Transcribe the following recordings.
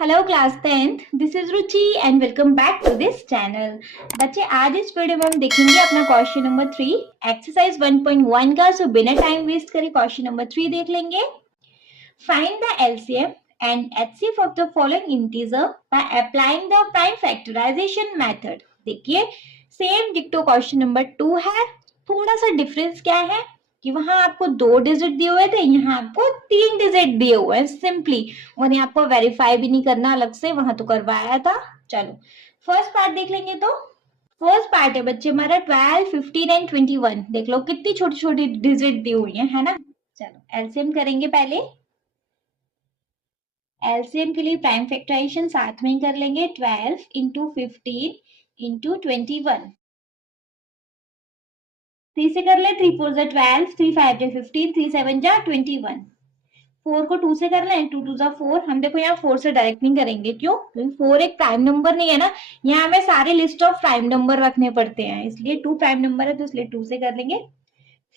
Hello class 10th, this is Ruchi and welcome back to this channel. बच्चे आज इस video में हम देखेंगे अपना क्वेश्चन नंबर 3 एक्सरसाइज 1.1 का। सो बिना टाइम वेस्ट करे क्वेश्चन नंबर 3 देख लेंगे। Find the LCM and HCF of the following integer by applying the prime factorisation method. देखिए सेम डिक्टो क्वेश्चन नंबर 2 है। थोड़ा सा डिफरेंस क्या है कि वहां आपको 2 डिजिट दिए हुए थे, यहाँ आपको 3 डिजिट दिए हुए हैं सिंपली, और यहाँ आपको वेरीफाई भी नहीं करना अलग से, वहां तो करवाया था। चलो फर्स्ट पार्ट देख लेंगे। तो फर्स्ट पार्ट है बच्चे हमारा 12, 15 एंड 21। देख लो कितनी छोटी छोटी डिजिट दी हुई है ना। चलो एलसीएम करेंगे पहले। एलसीएम के लिए प्राइम फैक्टराइजेशन साथ में ही कर लेंगे। 12 इंटू 15 इंटू 21। 3 से कर ले, 3 4 जा 12, 3 5 जा 15, 3 7 जा 21। 4 को 2 से कर लें, 2 2 जा 4। हम देखो यहाँ 4 से डायरेक्ट नहीं करेंगे, क्यों? क्योंकि 4 एक प्राइम नंबर नहीं है ना। यहाँ हमें सारे लिस्ट ऑफ प्राइम नंबर रखने पड़ते हैं, इसलिए 2 प्राइम नंबर है तो इसलिए 2 से कर लेंगे।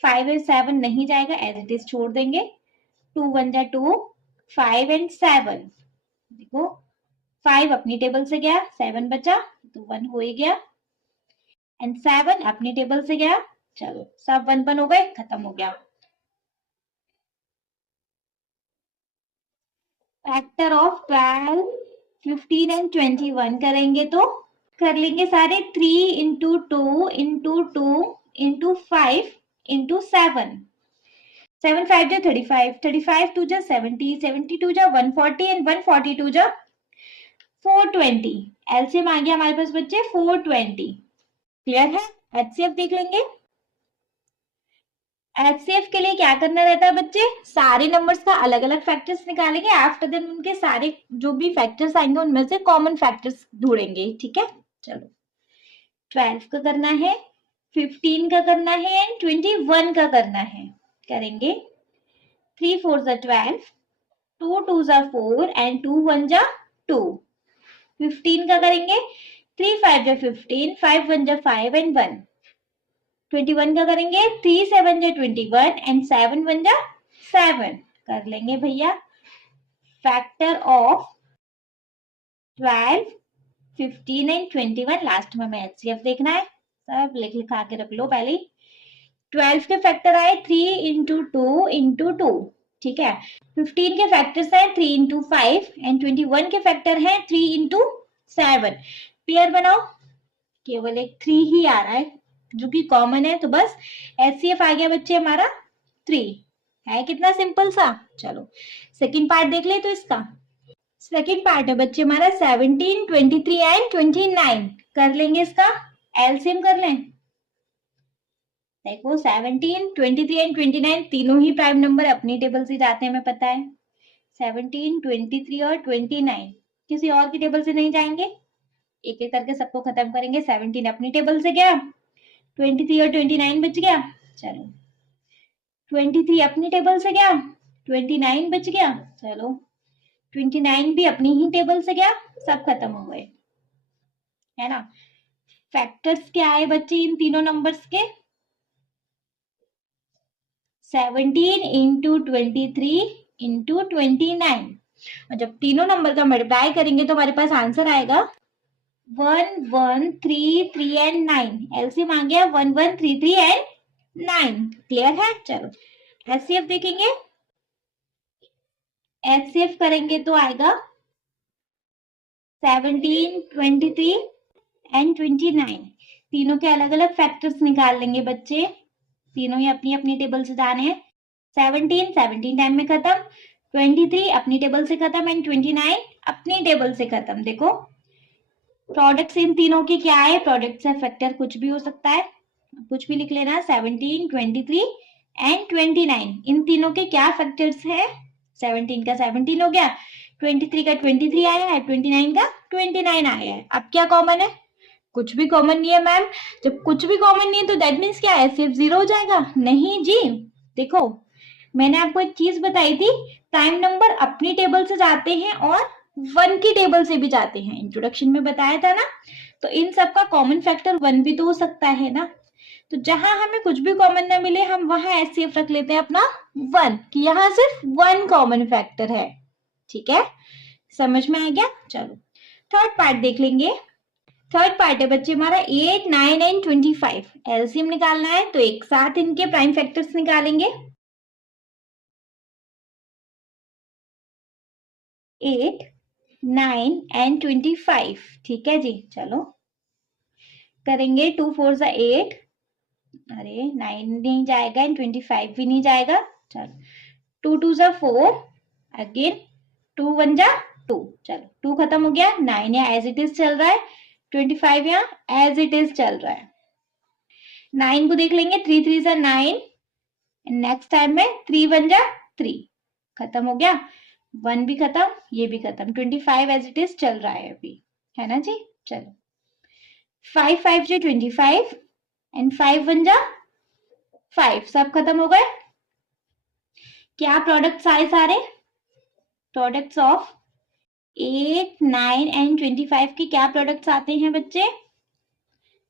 5 और 7 नहीं जाएगा, एज इट इज छोड़ देंगे। 2 1 जा 2, 5 एंड 7। देखो 5 अपनी टेबल से गया, 7 बचा तो 1 हो ही गया, एंड 7 अपनी टेबल से गया। चलो सब 1 1 हो गए, खत्म हो गया। फैक्टर ऑफ 12, 15 एंड 21 करेंगे तो कर लेंगे सारे 3 इंटू 2 इंटू 2 इंटू 5 इंटू 7। 7 5 जा 35, 35 2 जा 70, 72 जा 140 एंड 142 जा 420। एलसीएम आ गया हमारे पास बच्चे 420। क्लियर है? एचसीएफ देख लेंगे। एचसीएफ के लिए क्या करना रहता है बच्चे? सारे नंबर्स का अलग अलग फैक्टर्स निकालेंगे, आफ्टर देन उनके सारे जो भी फैक्टर्स आएंगे उनमें से कॉमन फैक्टर्स ढूंढेंगे। ठीक है, चलो 12 का करना है, 15 का करना है एंड 21 का करना है। करेंगे 3 4 जा 12, 2 2 जा 4 एंड 2 1 जा 2। 15 का करेंगे 3 5 जा 15, 5 1 जा 5 एंड 1। 21 का करेंगे 3 7 जा 21 एंड 7 1 जा 7। कर लेंगे भैया फैक्टर ऑफ 12, 15 एंड 21। लास्ट में हमें एचसीएफ देखना है, सब लिखा के रख लो पहले। 12 के फैक्टर आए 3 इंटू 2 इंटू 2। ठीक है, 15 के फैक्टर्स आए 3 इंटू 5 एंड 21 के फैक्टर है 3 इंटू 7। पेयर बनाओ, केवल एक 3 ही आ रहा है जो कि कॉमन है, तो बस एचसीएफ आ गया बच्चे हमारा 3 है। कितना सिंपल सा। चलो सेकंड पार्ट देख ले। तो इसका सेकंड पार्ट है बच्चे हमारा 17, 23 एंड 29। कर लेंगे इसका एलसीएम कर लें। देखो 17, 23 एंड 29 तीनों ही प्राइम नंबर अपनी टेबल से जाते हैं, हमें पता है। 17, 23 और 29 किसी और की टेबल से नहीं जाएंगे, एक एक करके सबको खत्म करेंगे। 17 अपनी टेबल से गया, 23 और 29 बच गया। चलो 23 अपनी टेबल से गया, 29 बच गया। चलो 29 भी अपनी ही टेबल से गया, सब खत्म हो गए, है ना। फैक्टर्स क्या आए बच्चे इन तीनों नंबर्स के? 17 इंटू 23 इंटू 29। और जब तीनों नंबर का मल्टीप्लाई करेंगे तो हमारे पास आंसर आएगा 1 1 3 3 एंड 9। एलसीएम आ गया 1 1 3 3 एंड 9। क्लियर है? चलो एचसीएफ देखेंगे। एचसीएफ करेंगे तो आएगा 17, 23 एंड 29। तीनों के अलग अलग फैक्टर्स निकाल लेंगे बच्चे, तीनों ही अपनी अपनी टेबल से जाने हैं। 17 टाइम में खत्म, 23 अपनी टेबल से खत्म एंड 29 अपनी टेबल से खत्म। देखो प्रोडक्ट्स इन तीनों की क्या है? प्रोडक्ट से फैक्टर कुछ भी हो सकता है, कुछ भी लिख लेना। 17, 23 एंड 29 इन तीनों के क्या फैक्टर्स है? 17 का 17 हो गया, 23 का 23 आया है, 29 का 29 आया है। अब क्या कॉमन है? कुछ भी कॉमन नहीं है मैम। जब कुछ भी कॉमन नहीं है तो दैट मीन्स क्या है? सिर्फ 0 हो जाएगा? नहीं जी, देखो मैंने आपको एक चीज बताई थी, प्राइम नंबर अपनी टेबल से जाते हैं और 1 की टेबल से भी जाते हैं, इंट्रोडक्शन में बताया था ना। तो इन सब का कॉमन फैक्टर 1 भी तो हो सकता है ना। तो जहां हमें कुछ भी कॉमन ना मिले हम वहां एचसीएफ रख लेते हैं अपना 1, कि यहाँ सिर्फ 1 कॉमन फैक्टर है। ठीक है, समझ में आ गया? चलो थर्ड पार्ट देख लेंगे। थर्ड पार्ट है बच्चे हमारा 8, 9 एंड 25। एलसीएम निकालना है तो एक साथ इनके प्राइम फैक्टर्स निकालेंगे। 8, 9 एंड 25। ठीक है जी, चलो करेंगे। 2 4 जा 8, अरे 9 नहीं जाएगा एंड 25 भी नहीं जाएगा। चलो 2 2 जा 4, अगेन 2 1 जा 2। चलो 2 खत्म हो गया, 9 यहाँ एज इट इज चल रहा है, 25 यहाँ एज इट इज चल रहा है। 9 को देख लेंगे, 3 3 जा 9, नेक्स्ट टाइम में 3 1 जा 3, खत्म हो गया। 1 भी खत्म, ये भी खत्म, 25 एज इट इज चल रहा है अभी, है ना जी। चलो 5 5 जा 25 एंड 5 1 जा 5, सब खत्म हो गए। क्या प्रोडक्ट्स आए सारे? प्रोडक्ट्स ऑफ 8, 9 एंड 25 के क्या प्रोडक्ट्स आते हैं बच्चे?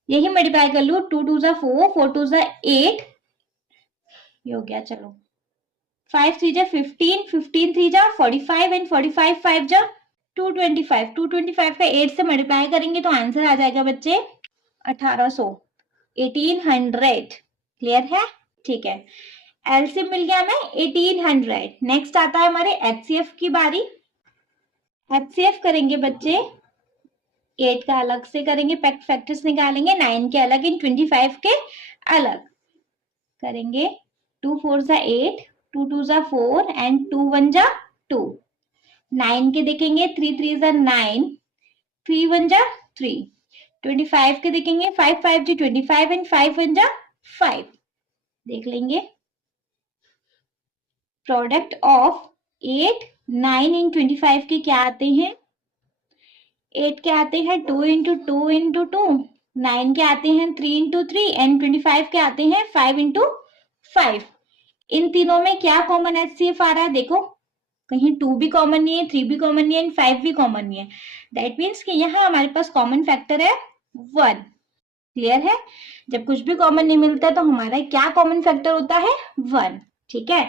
यही मल्टीप्लाई कर लो, 2 2 जा 4, 4 2 जा 8, ये हो गया। चलो 5 3 जा 15, 15 3 जा 45 एंड 45 5 जा 225। 225 का 8 से मल्टीप्लाई करेंगे तो आंसर आ जाएगा बच्चे 1800, 1800। क्लियर है? ठीक है, एलसीएम मिल गया हमें 1800। नेक्स्ट आता है हमारे एचसीएफ की बारी। एचसीएफ करेंगे बच्चे, 8 का अलग से करेंगे, फैक्टर्स निकालेंगे, 9 के अलग एंड 25 के अलग करेंगे। 2 4 जा 8, 2 2 जा 4 एंड 2 1 जा 2। 9 के देखेंगे, 3 3 जा 9, 3 1 जा 3। 25 के देखेंगे, 5 5 जा 25 एंड 5 1 जा 5। देख लेंगे प्रोडक्ट ऑफ 8, 9 एंड 25 के क्या आते हैं? 8 के आते हैं 2 इंटू 2 इंटू 2, 9 के आते हैं 3 इंटू 3 एंड 25 के आते हैं 5 इंटू 5। इन तीनों में क्या कॉमन एचसीएफ आ रहा है? देखो कहीं 2 भी कॉमन नहीं है, 3 भी कॉमन नहीं है एंड 5 भी कॉमन नहीं है। दैट मीन्स कि यहाँ हमारे पास कॉमन फैक्टर है 1। क्लियर है? जब कुछ भी कॉमन नहीं मिलता तो हमारा क्या कॉमन फैक्टर होता है? 1। ठीक है,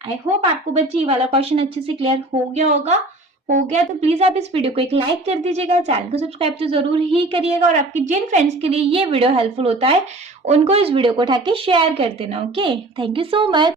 आई होप आपको बच्चे ये वाला क्वेश्चन अच्छे से क्लियर हो गया होगा। हो गया तो प्लीज आप इस वीडियो को एक लाइक कर दीजिएगा, चैनल को सब्सक्राइब तो जरूर ही करिएगा, और आपके जिन फ्रेंड्स के लिए ये वीडियो हेल्पफुल होता है उनको इस वीडियो को उठा के शेयर कर देना। Okay, thank you so much.